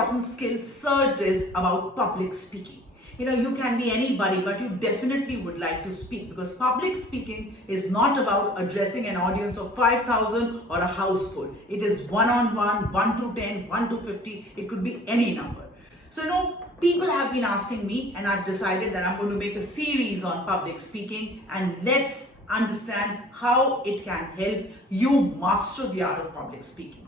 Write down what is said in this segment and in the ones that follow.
important skill surged is about public speaking. You can be anybody, but you definitely would like to speak, because public speaking is not about addressing an audience of 5,000 or a house full. It is one-on-one, 1 to 10, 1 to 50. It could be any number. So, people have been asking me, and I've decided that I'm going to make a series on public speaking, and let's understand how it can help you master the art of public speaking.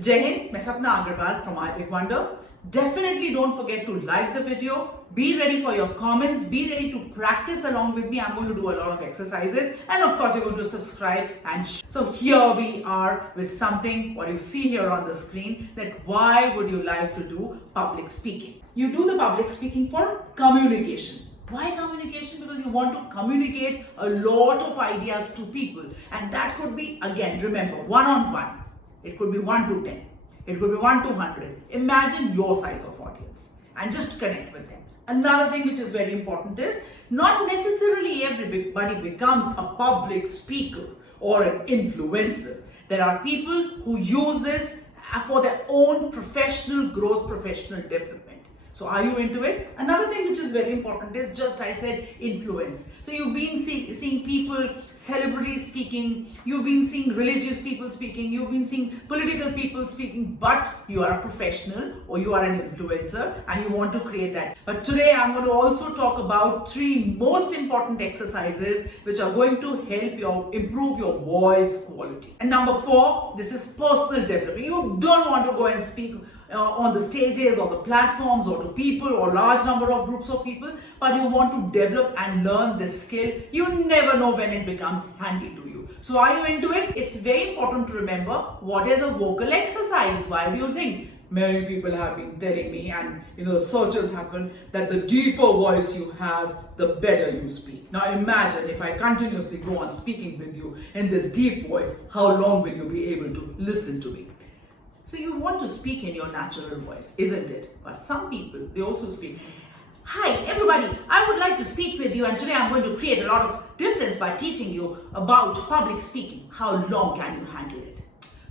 Jai Hind, मैं सपना Agarwal from I Big Wonder. Definitely don't forget to like the video. Be ready for your comments. Be ready to practice along with me. I'm going to do a lot of exercises, and of course you're going to subscribe and so here we are with something, what you see here on the screen, that why would you like to do public speaking? You do the public speaking for communication. Why communication? Because you want to communicate a lot of ideas to people, and that could be, again, remember, one-on-one. It could be 1 to 10. It could be 1 to 100. Imagine your size of audience and just connect with them. Another thing which is very important is not necessarily everybody becomes a public speaker or an influencer. There are people who use this for their own professional growth, professional development. So are you into it? Another thing which is very important is, just I said, influence. So you've been seeing people, celebrities speaking, you've been seeing religious people speaking, you've been seeing political people speaking, but you are a professional or you are an influencer and you want to create that. But today I'm going to also talk about 3 most important exercises which are going to help you improve your voice quality. And number 4, this is personal development. You don't want to go and speak on the stages or the platforms or to people or large number of groups of people, but you want to develop and learn this skill. You never know when it becomes handy to you. So are you into it? It's very important to remember what is a vocal exercise. Why do you think? Many people have been telling me, and searches happen, that the deeper voice you have, the better you speak. Now imagine if I continuously go on speaking with you in this deep voice, how long will you be able to listen to me? So you want to speak in your natural voice, isn't it? But some people, they also speak, "Hi everybody, I would like to speak with you, and today I'm going to create a lot of difference by teaching you about public speaking. How long can you handle it?"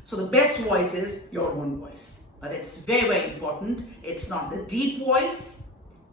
So the best voice is your own voice. But it's very, very important. It's not the deep voice.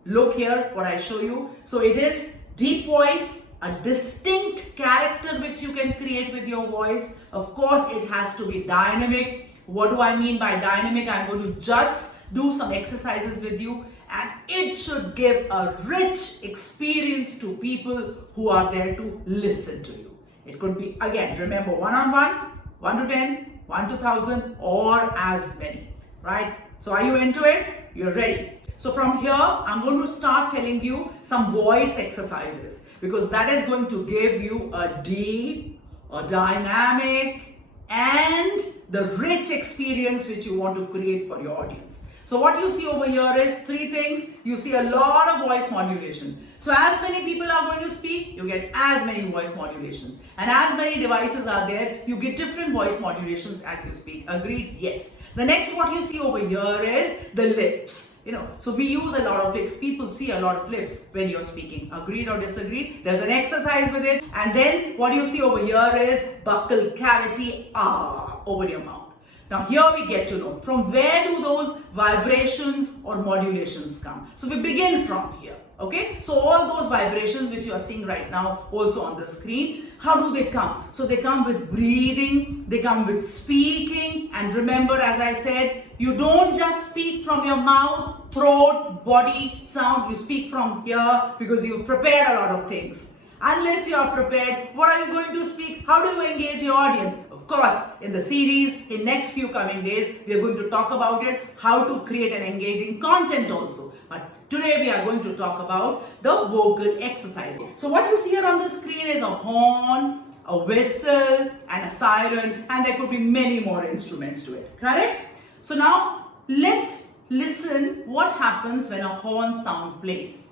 Look here, what I show you. So it is deep voice, a distinct character which you can create with your voice. Of course, it has to be dynamic. What do I mean by dynamic? I'm going to just do some exercises with you, and it should give a rich experience to people who are there to listen to you. It could be, again, remember, one-on-one, 1 to 10, 1 to 1,000, or as many, right? So are you into it? You're ready. So from here, I'm going to start telling you some voice exercises, because that is going to give you a deep, a dynamic, and the rich experience which you want to create for your audience. So what you see over here is 3 things. You see a lot of voice modulation. So as many people are going to speak, you get as many voice modulations. And as many devices are there, you get different voice modulations as you speak. Agreed? Yes. The next what you see over here is the lips. So we use a lot of lips. People see a lot of lips when you're speaking. Agreed or disagreed? There's an exercise with it. And then what you see over here is buccal cavity over your mouth. Now here we get to know from where do those vibrations or modulations come. So we begin from here. Okay, so all those vibrations which you are seeing right now also on the screen, how do they come? So they come with breathing, they come with speaking, and remember, as I said, you don't just speak from your mouth, throat, body, sound. You speak from here because you've prepared a lot of things. Unless you are prepared, what are you going to speak? How do you engage your audience? Of course, in the series, in next few coming days, we are going to talk about it, how to create an engaging content also. But today we are going to talk about the vocal exercise. So what you see here on the screen is a horn, a whistle, and a siren, and there could be many more instruments to it. Correct? So now let's listen what happens when a horn sound plays.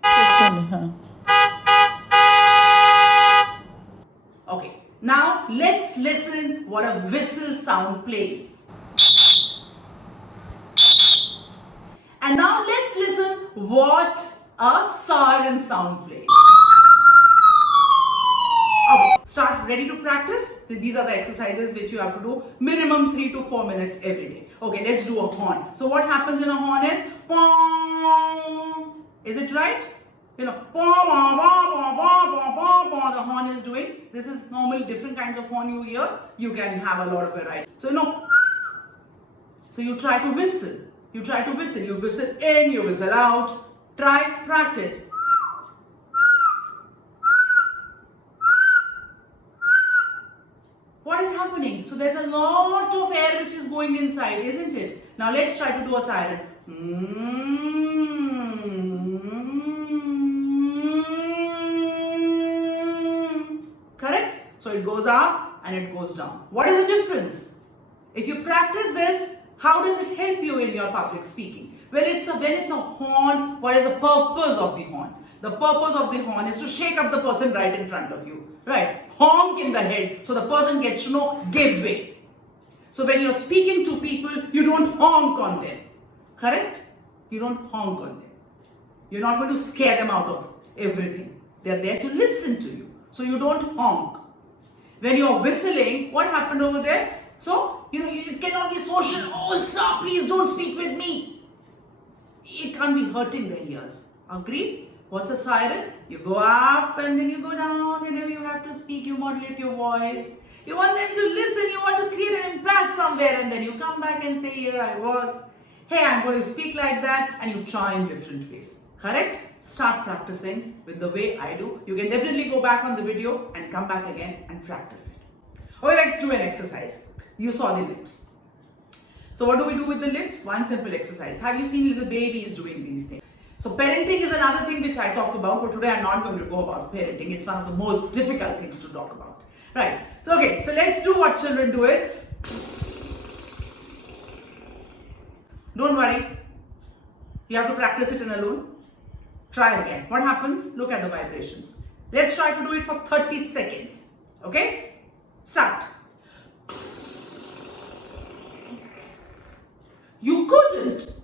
Okay, now let's listen what a whistle sound plays. And now let's listen what a siren sound plays. Okay, Start, ready to practice? These are the exercises which you have to do minimum 3 to 4 minutes every day. Okay, let's do a horn. So what happens in a horn is, is it right? You know, the horn is doing. This is normal, different kinds of horn you hear. You can have a lot of variety. So, so you try to whistle. You try to whistle. You whistle in, you whistle out. Try, practice. What is happening? So there's a lot of air which is going inside, isn't it? Now let's try to do a siren. Correct? So it goes up and it goes down. What is the difference? If you practice this, how does it help you in your public speaking? Well, when it's a horn, what is the purpose of the horn? The purpose of the horn is to shake up the person right in front of you. Right? Honk in the head so the person gets to know, give way. So when you're speaking to people, you don't honk on them. Correct? You don't honk on them. You're not going to scare them out of everything. They're there to listen to you. So you don't honk. When you're whistling, what happened over there? So, it cannot be social. Oh, sir, please don't speak with me. It can't be hurting their ears. Agree? What's a siren? You go up and then you go down. Whenever you have to speak, you modulate your voice. You want them to listen. You want to create an impact somewhere, and then you come back and say, here I was. Hey, I'm going to speak like that, and you try in different ways. Correct? Start practicing with the way I do. You can definitely go back on the video and come back again and practice it. Okay, let's do an exercise. You saw the lips. So what do we do with the lips? One simple exercise. Have you seen little babies doing these things? So parenting is another thing which I talk about, but today I'm not going to go about parenting. It's one of the most difficult things to talk about. Right. So okay, so let's do what children do is, don't worry, you have to practice it in alone. Try again. What happens? Look at the vibrations. Let's try to do it for 30 seconds. Okay? Start. You couldn't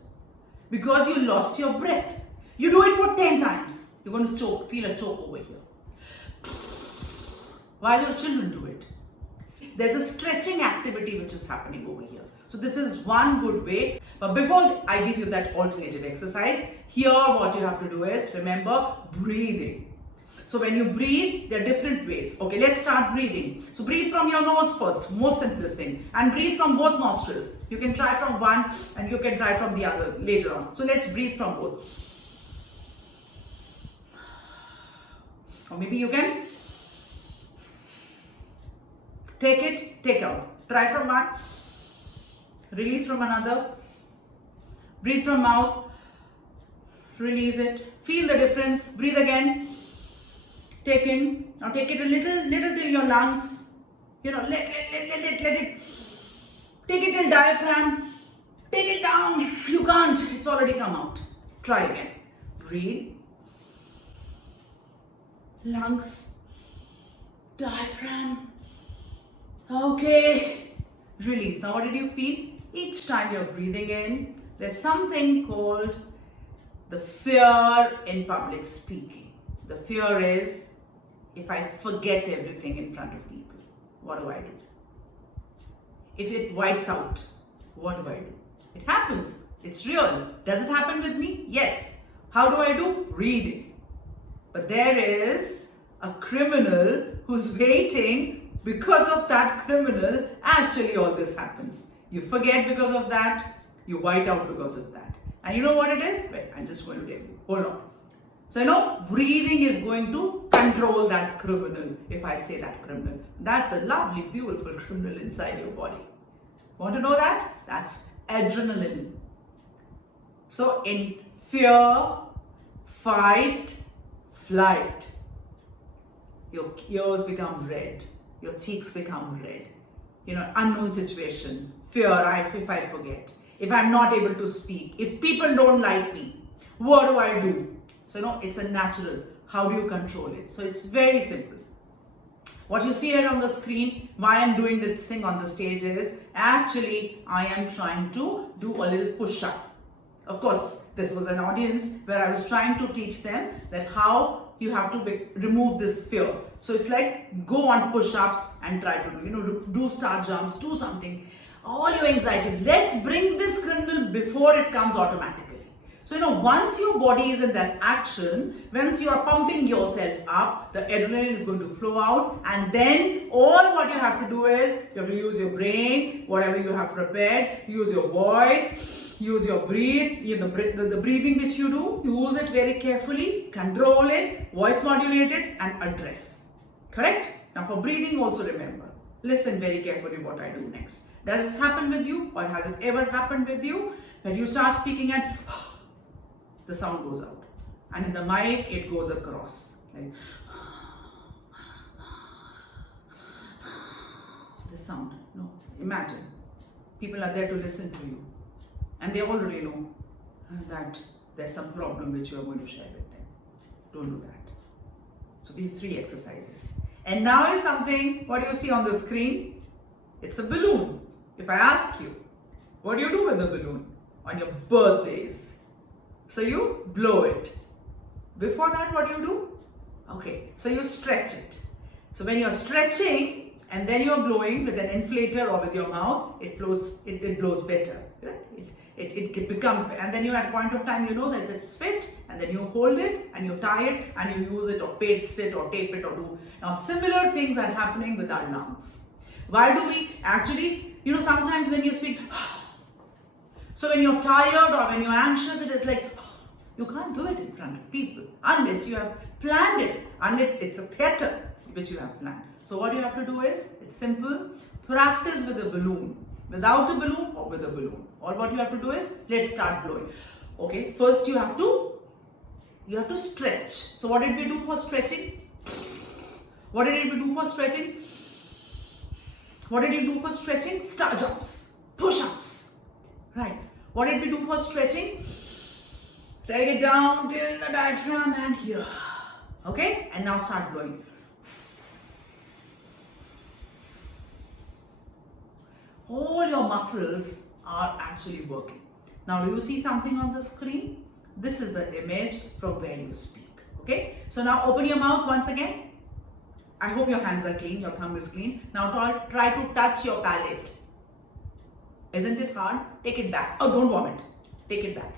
because you lost your breath. You do it for 10 times. You're going to choke, feel a choke over here. While your children do it. There's a stretching activity which is happening over here. So this is one good way. But before I give you that alternative exercise, here what you have to do is, remember, breathing. So when you breathe, there are different ways. Okay, let's start breathing. So breathe from your nose first, most simplest thing. And breathe from both nostrils. You can try from one and you can try from the other later on. So let's breathe from both. Or maybe you can take it, take out. Try from one, release from another. Breathe from mouth, release it. Feel the difference. Breathe again. Take in. Now take it a little till your lungs. Let it. Take it till diaphragm. Take it down. You can't. It's already come out. Try again. Breathe. Lungs. Diaphragm. Okay. Release. Now what did you feel? Each time you're breathing in, there's something called the fear in public speaking. The fear is, if I forget everything in front of people, what do I do? If it wipes out, what do I do? It happens. It's real. Does it happen with me? Yes. How do I do? Breathing. But there is a criminal who's waiting. Because of that criminal, actually all this happens. You forget because of that. You white out because of that. And you know what it is? Wait, I'm just going to tell you. Hold on. So breathing is going to control that criminal. If I say that criminal, that's a lovely, beautiful criminal inside your body. Want to know that? That's adrenaline. So in fear, fight, flight, your ears become red, your cheeks become red. Unknown situation, fear, if I forget, if I'm not able to speak, if people don't like me, what do I do? So it's a natural. How do you control it? So it's very simple. What you see here on the screen, why I'm doing this thing on the stage is, actually I am trying to do a little push-up. Of course, this was an audience where I was trying to teach them that how, you have to remove this fear. So it's like go on push-ups and try to do star jumps, do something. All your anxiety, let's bring this criminal before it comes automatically. So once your body is in this action, once you are pumping yourself up, the adrenaline is going to flow out, and then all what you have to do is you have to use your brain, whatever you have prepared, use your voice, use your the breathing which you do, use it very carefully, control it, voice modulate it, and address. Correct? Now for breathing also remember, listen very carefully what I do next. Does this happen with you, or has it ever happened with you that you start speaking and the sound goes out, and in the mic it goes across like the sound? No, imagine people are there to listen to you, and they already know that there's some problem which you are going to share with them. Don't do that. So these 3 exercises. And now is something, what do you see on the screen? It's a balloon. If I ask you, what do you do with the balloon on your birthdays? So you blow it. Before that, what do you do? Okay, so you stretch it. So when you're stretching and then you're blowing with an inflator or with your mouth, it floats. It blows better. Right? It becomes, and then you at point of time you know that it's fit, and then you hold it and you tie it and you use it or paste it or tape it or do. Now similar things are happening with our lungs. Why do we actually, sometimes when you speak, so when you're tired or when you're anxious, it is like, you can't do it in front of people unless you have planned it, unless it's a theater which you have planned. So what you have to do is, it's simple, practice with a balloon, without a balloon or with a balloon. All what you have to do is, let's start blowing. Okay, first you have to stretch. So what did we do for stretching? What did we do for stretching? What did you do for stretching? Star jumps, push-ups, right? What did we do for stretching? Drag it down till the diaphragm and here. Okay, and now start blowing. All your muscles are actually working. Now do you see something on the screen? This is the image from where you speak. Okay, so now open your mouth once again. I hope your hands are clean, your thumb is clean. Now try to touch your palate. Isn't it hard? Take it back. Oh, don't vomit. Take it back.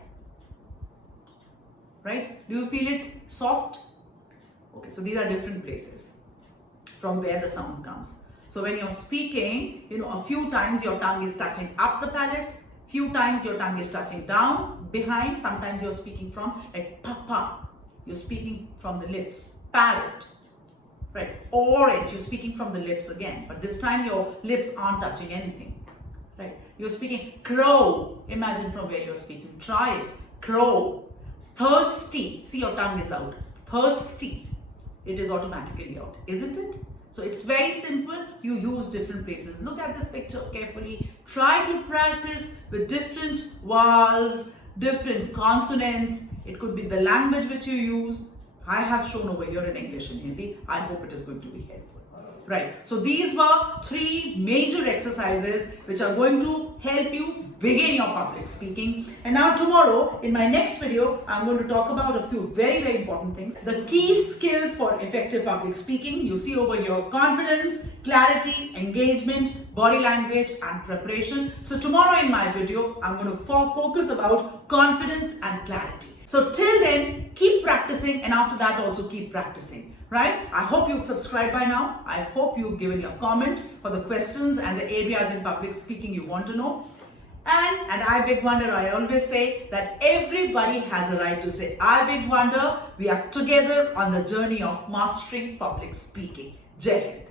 Right? Do you feel it soft? Okay, so these are different places from where the sound comes. So when you're speaking, a few times your tongue is touching up the palate, few times your tongue is touching down, behind, sometimes you're speaking from like papa, you're speaking from the lips, parrot, right? Orange, you're speaking from the lips again, but this time your lips aren't touching anything, right? You're speaking crow, imagine from where you're speaking, try it, crow. Thirsty, see your tongue is out, thirsty, it is automatically out, isn't it? So it's very simple, you use different places. Look at this picture carefully, try to practice with different vowels, different consonants. It could be the language which you use. I have shown over here in English and Hindi. I hope it is going to be helpful. Right, so these were 3 major exercises which are going to help you begin your public speaking. And now tomorrow in my next video, I'm going to talk about a few very, very important things. The key skills for effective public speaking. You see over here, confidence, clarity, engagement, body language and preparation. So tomorrow in my video, I'm going to focus about confidence and clarity. So till then, keep practicing, and after that also keep practicing. Right? I hope you've subscribed by now. I hope you've given your comment for the questions and the areas in public speaking you want to know. And at I Big Wonder, I always say that everybody has a right to say, I Big Wonder. We are together on the journey of mastering public speaking. Jai Hind.